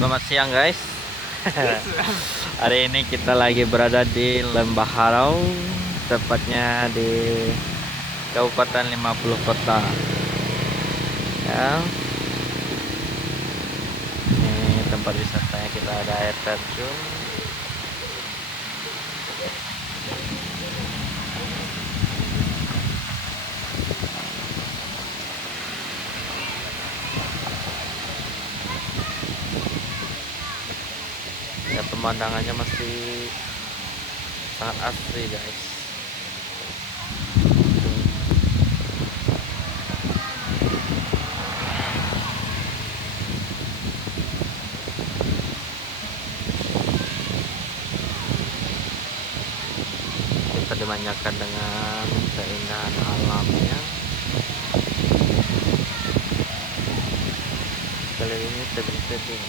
Selamat siang guys. Hari ini kita lagi berada di Lembah Harau, tepatnya di Kabupaten 50 Kota. Ya, ini tempat wisatanya, kita ada air terjun. Ya, pemandangannya masih sangat asri guys. Kita dimanjakan dengan keindahan alamnya. Kali ini tebing-tebing.